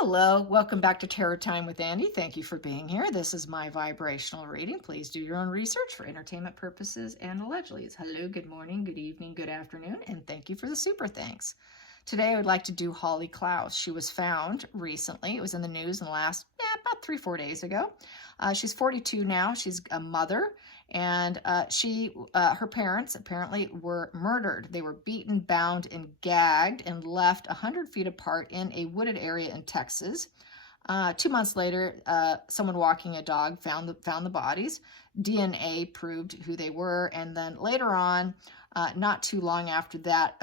Hello, welcome back to Tarot Time with Andy. Thank you for being here. This is my vibrational reading. Please do your own research for entertainment purposes and allegedly. It's hello, good morning, good evening, good afternoon, and thank you for the super thanks. Today I would like to do Holly Clouse. She was found recently. It was in the news in the last, about 3-4 days ago. She's 42 now. She's a mother, and her parents apparently were murdered. They were beaten, bound, and gagged and left 100 feet apart in a wooded area in Texas. 2 months later, someone walking a dog found the bodies. DNA proved who they were, and then later on, not too long after that,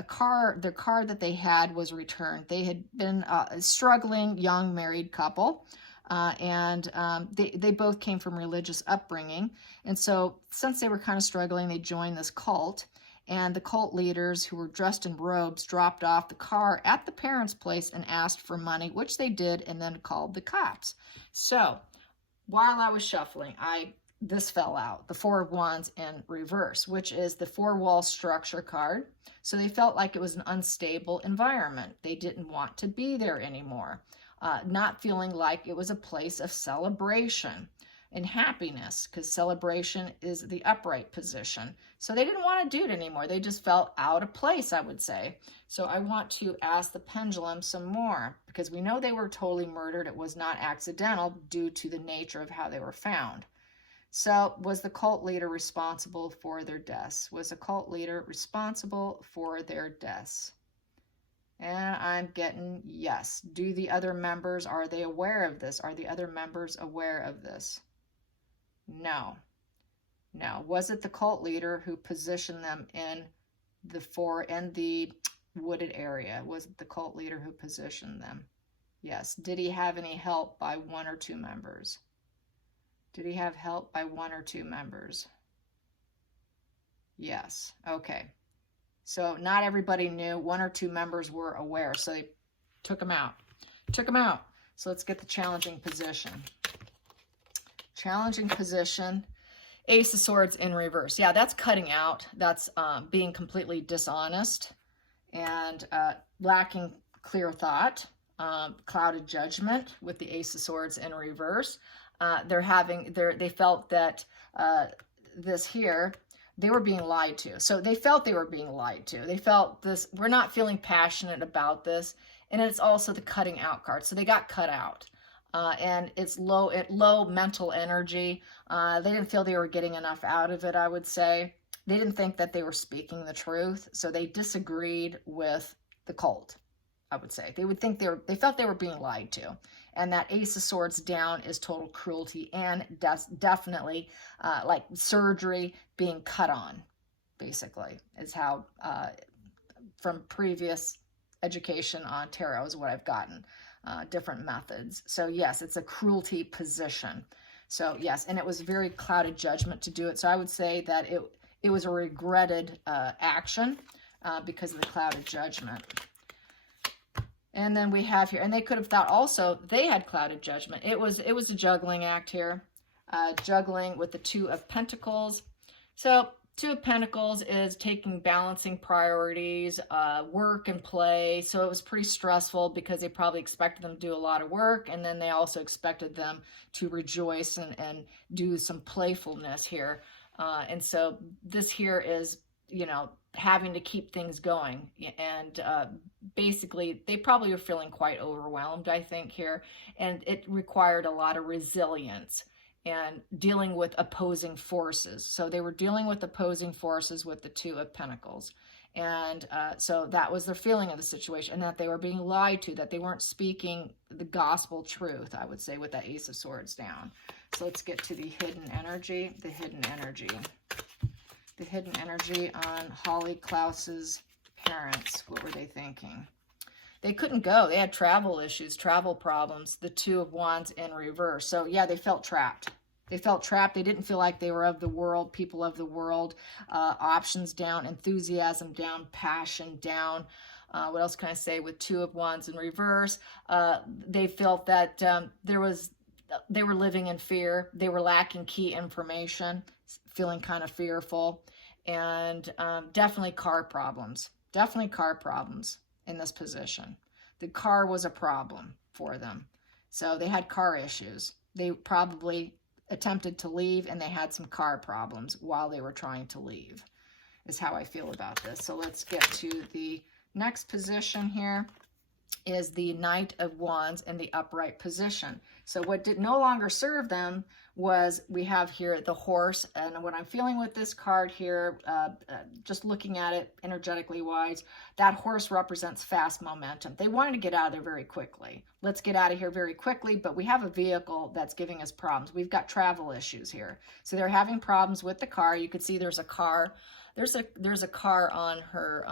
their car that they had was returned. They had been a struggling young married couple, and they both came from religious upbringing. And so since they were kind of struggling, they joined this cult. And the cult leaders, who were dressed in robes, dropped off the car at the parents' place and asked for money, which they did, and then called the cops. So while I was shuffling, this fell out, the Four of Wands in reverse, which is the four-wall structure card. So they felt like it was an unstable environment. They didn't want to be there anymore, not feeling like it was a place of celebration and happiness, because celebration is the upright position. So they didn't want to do it anymore. They just felt out of place, I would say. So I want to ask the pendulum some more, because we know they were totally murdered. It was not accidental due to the nature of how they were found. So was the cult leader responsible for their deaths? Was the cult leader responsible for their deaths? And I'm getting yes. Do the other members, are they aware of this? Are the other members aware of this? No. No. Was it the cult leader who positioned them in the wooded area? Was it the cult leader who positioned them? Yes. Did he have any help by one or two members? Did he have help by one or two members? Yes. Okay. So not everybody knew. One or two members were aware. So they took him out. Took him out. So let's get the challenging position. Challenging position. Ace of Swords in reverse. Yeah, that's cutting out. That's being completely dishonest and lacking clear thought. Clouded judgment with the Ace of Swords in reverse. They felt that this here, they were being lied to. So they felt they were being lied to. They felt this, we're not feeling passionate about this. And it's also the cutting out card. So they got cut out. And it's low mental energy. They didn't feel they were getting enough out of it, I would say. They didn't think that they were speaking the truth. So they disagreed with the cult, I would say. They felt they were being lied to. And that Ace of Swords down is total cruelty and definitely like surgery, being cut on, basically, is how, from previous education on tarot is what I've gotten, different methods. So yes, it's a cruelty position. So yes, and it was very clouded judgment to do it. So I would say that it was a regretted action because of the clouded judgment. And then we have here, and they could have thought also they had clouded judgment. It was a juggling act here, juggling with the Two of Pentacles. So Two of Pentacles is balancing priorities, work and play. So it was pretty stressful because they probably expected them to do a lot of work, and then they also expected them to rejoice and do some playfulness here. And so this here is, having to keep things going. And basically, they probably were feeling quite overwhelmed, I think, here. And it required a lot of resilience and dealing with opposing forces. So they were dealing with opposing forces with the Two of Pentacles. And so that was their feeling of the situation, and that they were being lied to, that they weren't speaking the gospel truth, I would say, with that Ace of Swords down. So let's get to the hidden energy. The hidden energy. The hidden energy on Holly Clouse's parents. What were they thinking? They couldn't go. They had travel issues, travel problems. The Two of Wands in reverse. So yeah, they felt trapped. They felt trapped. They didn't feel like they were of the world, people of the world. Options down, enthusiasm down, passion down. What else can I say with Two of Wands in reverse? They felt that they were living in fear. They were lacking key information, feeling kind of fearful, and definitely car problems. Definitely car problems in this position. The car was a problem for them. So they had car issues. They probably attempted to leave and they had some car problems while they were trying to leave, is how I feel about this. So let's get to the next position here, is the Knight of Wands in the upright position. So what did no longer serve them was, we have here the horse, and what I'm feeling with this card here, just looking at it energetically wise, that horse represents fast momentum. They wanted to get out of there very quickly. Let's get out of here very quickly, but we have a vehicle that's giving us problems. We've got travel issues here. So they're having problems with the car. You could see there's a car. There's a car on her,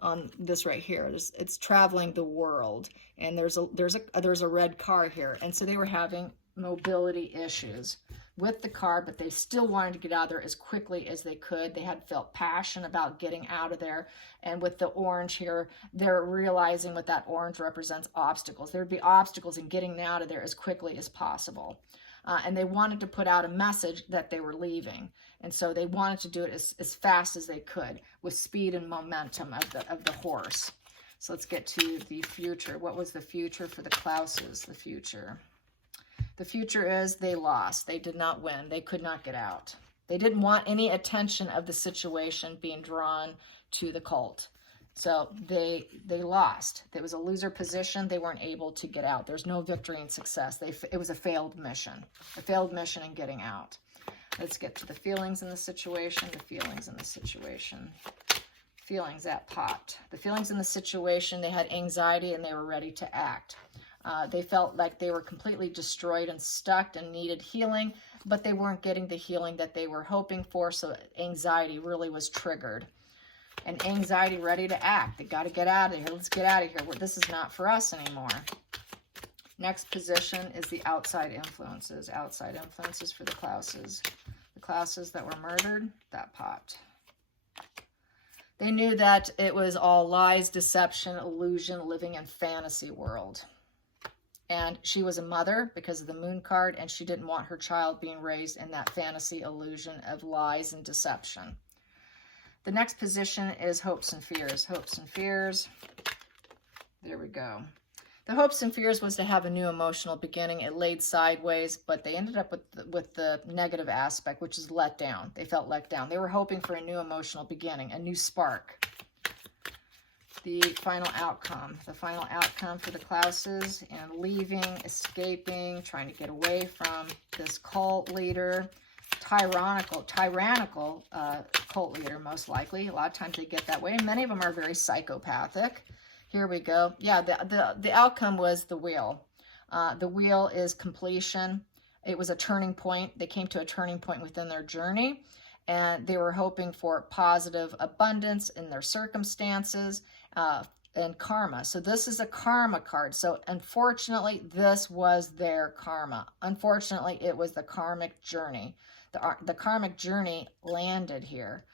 on this right here. It's traveling the world, and there's a red car here, and so they were having mobility issues with the car, but they still wanted to get out of there as quickly as they could. They had felt passion about getting out of there, and with the orange here, they're realizing what that orange represents: obstacles. There'd be obstacles in getting out of there as quickly as possible. And they wanted to put out a message that they were leaving. And so they wanted to do it as fast as they could, with speed and momentum of the horse. So let's get to the future. What was the future for the Clouses? The future. The future is they lost. They did not win. They could not get out. They didn't want any attention of the situation being drawn to the cult. So they lost. There was a loser position. They weren't able to get out. There's no victory and success. It was a failed mission in getting out. Let's get to the feelings in the situation. The feelings in the situation. Feelings that popped. The feelings in the situation, they had anxiety and they were ready to act. They felt like they were completely destroyed and stuck and needed healing, but they weren't getting the healing that they were hoping for, so anxiety really was triggered. And anxiety ready to act. They got to get out of here. Let's get out of here. This is not for us anymore. Next position is the outside influences. Outside influences for the Clouses. The Clouses that were murdered, that popped. They knew that it was all lies, deception, illusion, living in fantasy world. And she was a mother because of the moon card, and she didn't want her child being raised in that fantasy illusion of lies and deception. The next position is hopes and fears. Hopes and fears. There we go. The hopes and fears was to have a new emotional beginning. It laid sideways, but they ended up with the negative aspect, which is let down. They felt let down. They were hoping for a new emotional beginning, a new spark. The final outcome. The final outcome for the Clouses, and leaving, escaping, trying to get away from this cult leader. Tyrannical cult leader, most likely. A lot of times they get that way, and many of them are very psychopathic. Here we go. Yeah, the outcome was the wheel. The wheel is completion. It was a turning point. They came to a turning point within their journey, and they were hoping for positive abundance in their circumstances and karma. So this is a karma card. So unfortunately, this was their karma. Unfortunately, it was the karmic journey. The karmic journey landed here.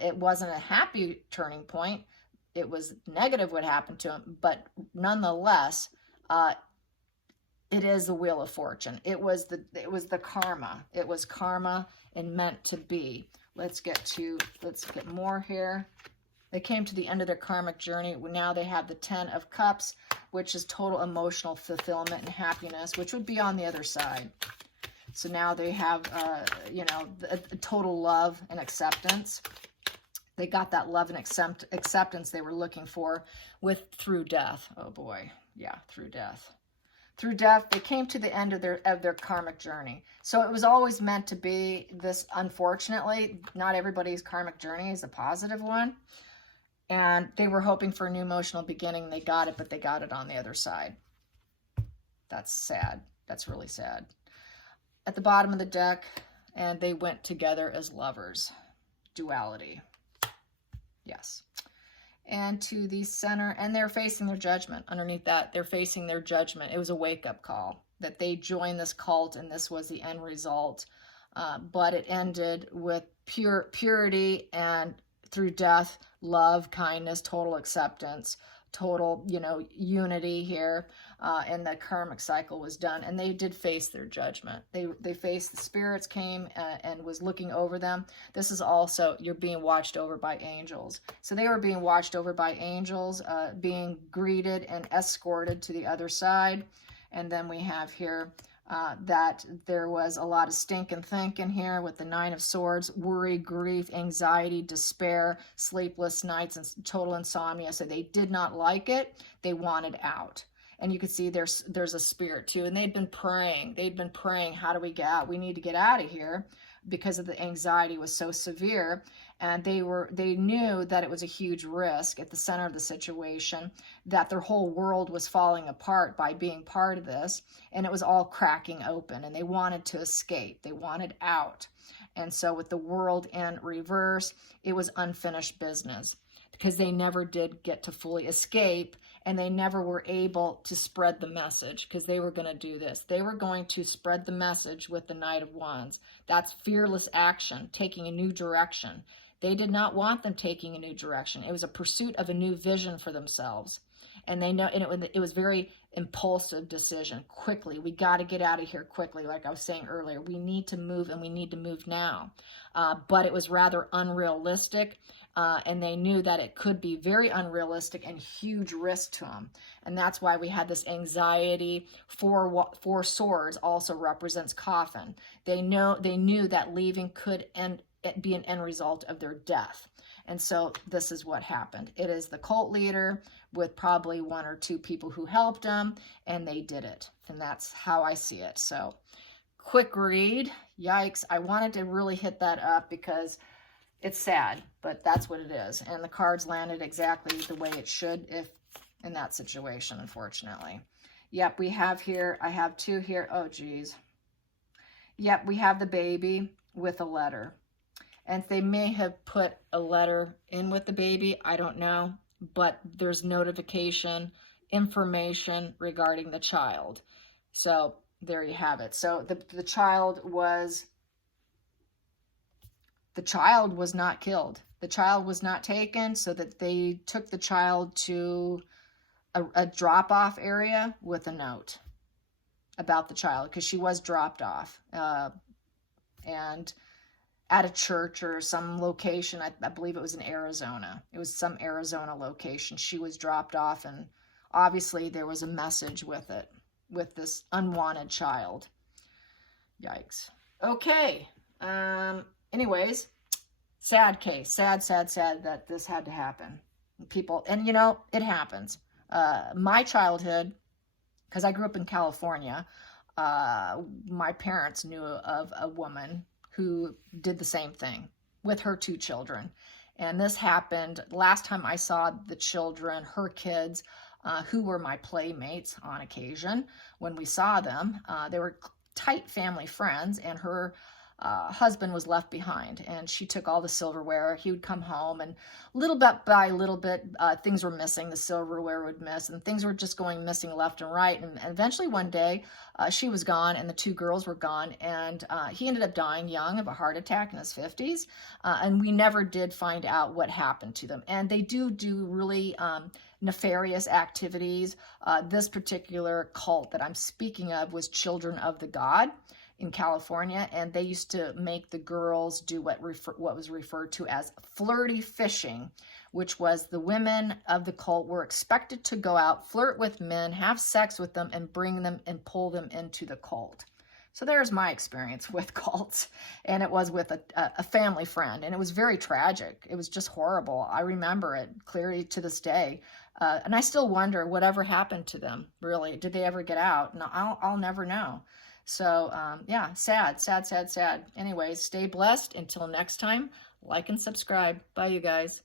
It wasn't a happy turning point. It was negative what happened to him, but nonetheless, it is the Wheel of Fortune. It was the karma. It was karma and meant to be. Let's get more here. They came to the end of their karmic journey. Now they have the 10 of Cups, which is total emotional fulfillment and happiness, which would be on the other side. So now they have, a total love and acceptance. They got that love and acceptance they were looking for through death. Oh boy, yeah, through death. Through death, they came to the end of their karmic journey. So it was always meant to be this. Unfortunately, not everybody's karmic journey is a positive one. And they were hoping for a new emotional beginning. They got it, but they got it on the other side. That's sad. That's really sad. At the bottom of the deck, and they went together as lovers. Duality. Yes. And to the center, and they're facing their judgment. Underneath that, they're facing their judgment. It was a wake-up call that they joined this cult, and this was the end result. But it ended with purity, and through death, love, kindness, total acceptance. total, you know, unity here, and the karmic cycle was done, and they did face their judgment. They faced, the spirits came and was looking over them. This is also, you're being watched over by angels. So they were being watched over by angels, being greeted and escorted to the other side. And then we have here that there was a lot of stinking thinking here with the Nine of Swords, worry, grief, anxiety, despair, sleepless nights, and total insomnia. So they did not like it. They wanted out. And you can see there's a spirit too. And they'd been praying. They'd been praying, how do we get out? We need to get out of here, because of the anxiety was so severe. And they knew that it was a huge risk at the center of the situation, that their whole world was falling apart by being part of this, and it was all cracking open, and they wanted to escape. They wanted out. And so with the world in reverse, it was unfinished business, because they never did get to fully escape, and they never were able to spread the message, because they were going to do this. They were going to spread the message with the Knight of Wands. That's fearless action, taking a new direction. They did not want them taking a new direction. It was a pursuit of a new vision for themselves. And they know, and it was very impulsive decision. Quickly, we got to get out of here quickly. Like I was saying earlier, we need to move, and we need to move now. But it was rather unrealistic, and they knew that it could be very unrealistic and huge risk to them. And that's why we had this anxiety. Four swords also represents coffin. They knew that leaving could be an end result of their death. And so this is what happened. It is the cult leader with probably one or two people who helped them, and they did it. And that's how I see it. So quick read. Yikes. I wanted to really hit that up because it's sad, but that's what it is. And the cards landed exactly the way it should if in that situation, unfortunately. Yep, we have here, I have two here. Oh, geez. Yep, we have the baby with a letter. And they may have put a letter in with the baby, I don't know, but there's notification, information regarding the child. So there you have it. So the child was not killed. The child was not taken, so that they took the child to a drop-off area with a note about the child, because she was dropped off. And at a church or some location, I believe it was in Arizona. It was some Arizona location. She was dropped off, and obviously there was a message with it, with this unwanted child. Yikes. Okay. Anyways, sad case. Sad that this had to happen. People, and you know, it happens. My childhood, because I grew up in California, my parents knew of a woman who did the same thing with her two children. And this happened last time I saw the children, her kids, who were my playmates on occasion. When we saw them, they were tight family friends, and her husband was left behind, and she took all the silverware. He would come home, and little bit by little bit, things were missing. The silverware would miss, and things were just going missing left and right. And eventually one day, she was gone, and the two girls were gone, and he ended up dying young of a heart attack in his 50s, and we never did find out what happened to them. And they do really nefarious activities. This particular cult that I'm speaking of was Children of the God in California, and they used to make the girls do what was referred to as flirty fishing, which was the women of the cult were expected to go out, flirt with men, have sex with them, and bring them and pull them into the cult. So there's my experience with cults, and it was with a family friend, and it was very tragic. It was just horrible. I remember it clearly to this day, and I still wonder whatever happened to them. Really, did they ever get out? No, I'll never know. So, yeah, sad. Anyways, stay blessed. Until next time, like and subscribe. Bye, you guys.